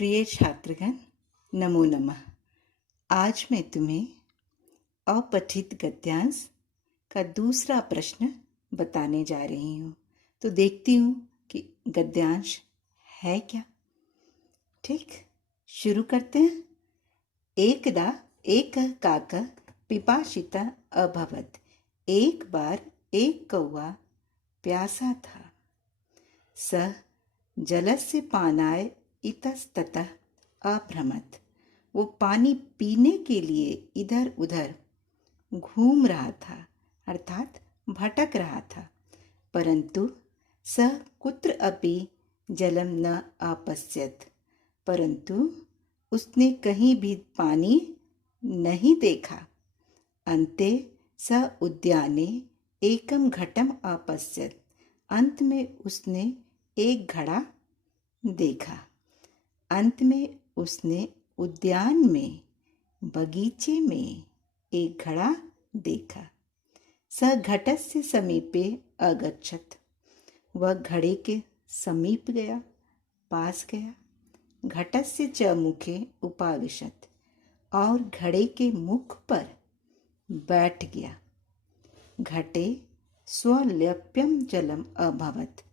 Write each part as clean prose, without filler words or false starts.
प्रिय छात्रगण, नमो नमः। आज मैं तुम्हें अपठित गद्यांश का दूसरा प्रश्न बताने जा रही हूँ। तो देखती हूँ कि गद्यांश है क्या। ठीक, शुरू करते हैं। एकदा एक काकः पिपासितः अभवत्। एक बार एक कौवा प्यासा था। सः जलस्य पानाय इतस्ततः अभ्रमत्। वो पानी पीने के लिए इधर उधर घूम रहा था, अर्थात भटक रहा था। परंतु सः कुत्र अपि जलम न अपश्यत्। परंतु उसने कहीं भी पानी नहीं देखा। अन्ते सः उद्याने एकं घटम अपश्यत्। अंत में उसने एक घड़ा देखा। अंत में उसने उद्यान में, बगीचे में एक घड़ा देखा। सः घटस्य समीपे अगच्छत्। वह घड़े के समीप गया, पास गया। घटस्य च मुखे उपाविशत्, और घड़े के मुख पर बैठ गया। घटे स्वल्प्यं जलम अभवत्।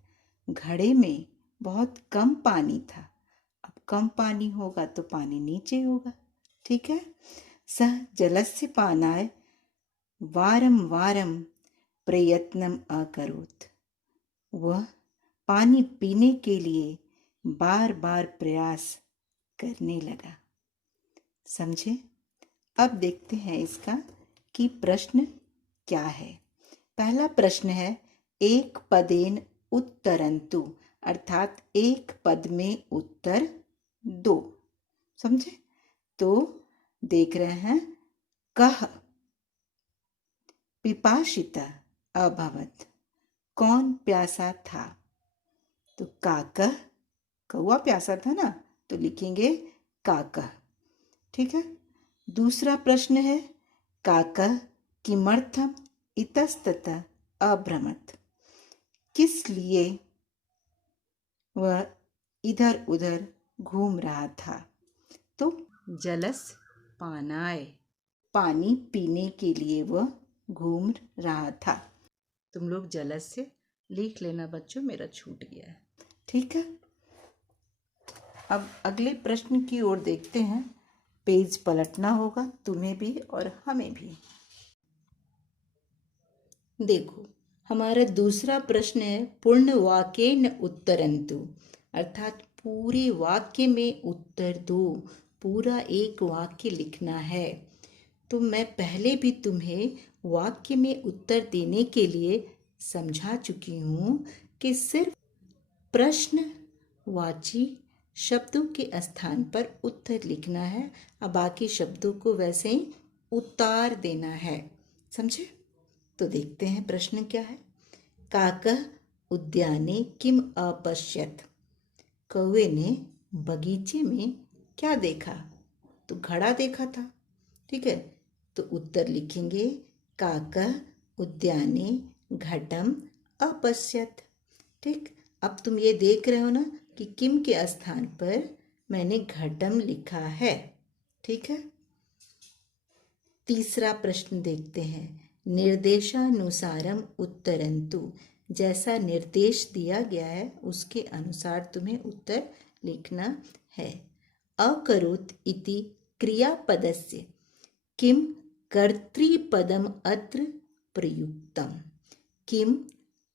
घड़े में बहुत कम पानी था। अब कम पानी होगा तो पानी नीचे होगा, ठीक है। सः जलस्य पानाय वारं वारं प्रयत्नम् अकरोत्। वह पानी पीने के लिए बार बार प्रयास करने लगा। समझे? अब देखते हैं इसका कि प्रश्न क्या है। पहला प्रश्न है एक पदेन उत्तरन्तु, अर्थात एक पद में उत्तर दो। समझे? तो देख रहे हैं, कः पिपासितः अभवत्। कौन प्यासा था? तो काकः, कौवा प्यासा था ना, तो लिखेंगे काकः। ठीक है। दूसरा प्रश्न है काकः किमर्थम इतस्ततः अभ्रमत्। किस लिए वह इधर उधर घूम रहा था? तो जलस पानाय, पानी पीने के लिए वह घूम रहा था। तुम लोग जलस से लिख लेना बच्चों, मेरा छूट गया है। ठीक है। अब अगले प्रश्न की ओर देखते हैं। पेज पलटना होगा तुम्हें भी और हमें भी। देखो, हमारा दूसरा प्रश्न है पूर्ण वाक्येन उत्तरन्तु, अर्थात पूरे वाक्य में उत्तर दो। पूरा एक वाक्य लिखना है। तो मैं पहले भी तुम्हें वाक्य में उत्तर देने के लिए समझा चुकी हूँ कि सिर्फ प्रश्नवाची शब्दों के स्थान पर उत्तर लिखना है, और बाकी शब्दों को वैसे ही उतार देना है। समझे? तो देखते हैं प्रश्न क्या है। काकः उद्याने किम अपश्यत्। कौवे ने बगीचे में क्या देखा? तो घड़ा देखा था। ठीक है। तो उत्तर लिखेंगे काकः उद्याने घटम अपश्यत्। ठीक। अब तुम ये देख रहे हो ना कि किम के स्थान पर मैंने घटम लिखा है। ठीक है। तीसरा प्रश्न देखते हैं। निर्देशानुसारम उत्तरन्तु। जैसा निर्देश दिया गया है उसके अनुसार तुम्हें उत्तर लिखना है। अकरोत् इति क्रियापदस्य किम कर्तृपदम अत्र प्रयुक्तम। किम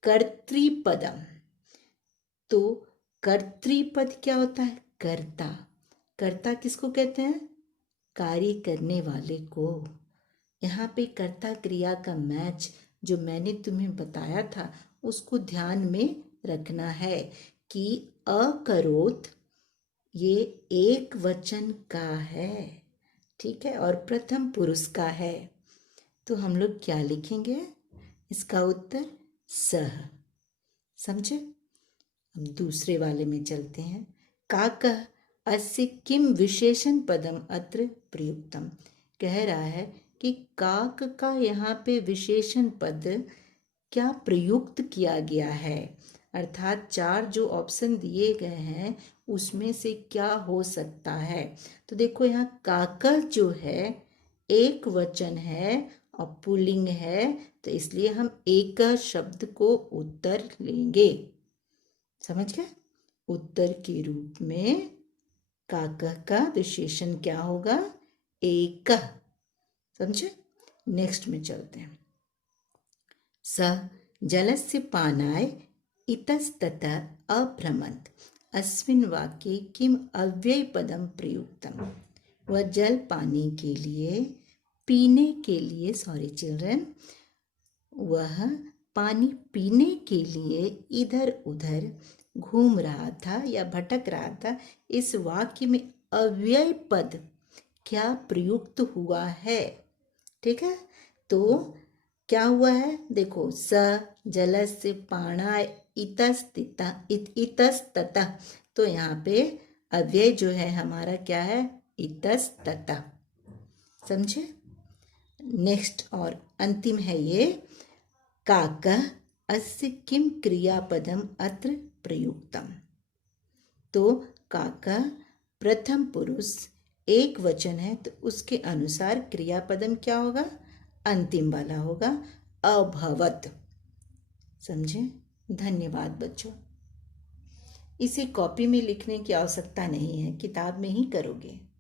कर्तृपदम। तो कर्तृपद क्या होता है? कर्ता। कर्ता किसको कहते हैं? कार्य करने वाले को। यहाँ पे कर्ता क्रिया का मैच जो मैंने तुम्हें बताया था उसको ध्यान में रखना है कि अकरोत् ये एक वचन का है। ठीक है। और प्रथम पुरुष का है। तो हम लोग क्या लिखेंगे? इसका उत्तर सः। समझे? हम दूसरे वाले में चलते हैं। काकः अस्य किम विशेषण पदम अत्र प्रयुक्तम। कह रहा है कि काक का यहाँ पे विशेषण पद क्या प्रयुक्त किया गया है। अर्थात 4 जो ऑप्शन दिए गए हैं उसमें से क्या हो सकता है। तो देखो यहाँ काका जो है एक वचन है और पुल्लिंग है, तो इसलिए हम एक शब्द को उत्तर लेंगे। समझ गए? उत्तर के रूप में काका का विशेषण क्या होगा? एक। समझे? नेक्स्ट में चलते हैं। स जलस्य पानाय इतस्ततः अभ्रमन्त अस्मिन् वाक्ये किम अव्ययपदम प्रयुक्तम। वह जल पाने के लिए, पीने के लिए, सॉरी चिल्ड्रन, वह पानी पीने के लिए इधर उधर घूम रहा था या भटक रहा था। इस वाक्य में अव्यय पद क्या प्रयुक्त हुआ है? ठीक है, तो क्या हुआ है? देखो, स जलस्य पानाय इतस्ततः, तो यहाँ पे अव्यय जो है हमारा क्या है? इतस्ततः। समझे? नेक्स्ट और अंतिम है ये, काकः अस्य किम क्रियापदम अत्र प्रयुक्तम। तो काका प्रथम पुरुष एक वचन है, तो उसके अनुसार क्रियापदम क्या होगा? अंतिम वाला होगा, अभवत। समझे? धन्यवाद बच्चों। इसे कॉपी में लिखने की आवश्यकता नहीं है, किताब में ही करोगे।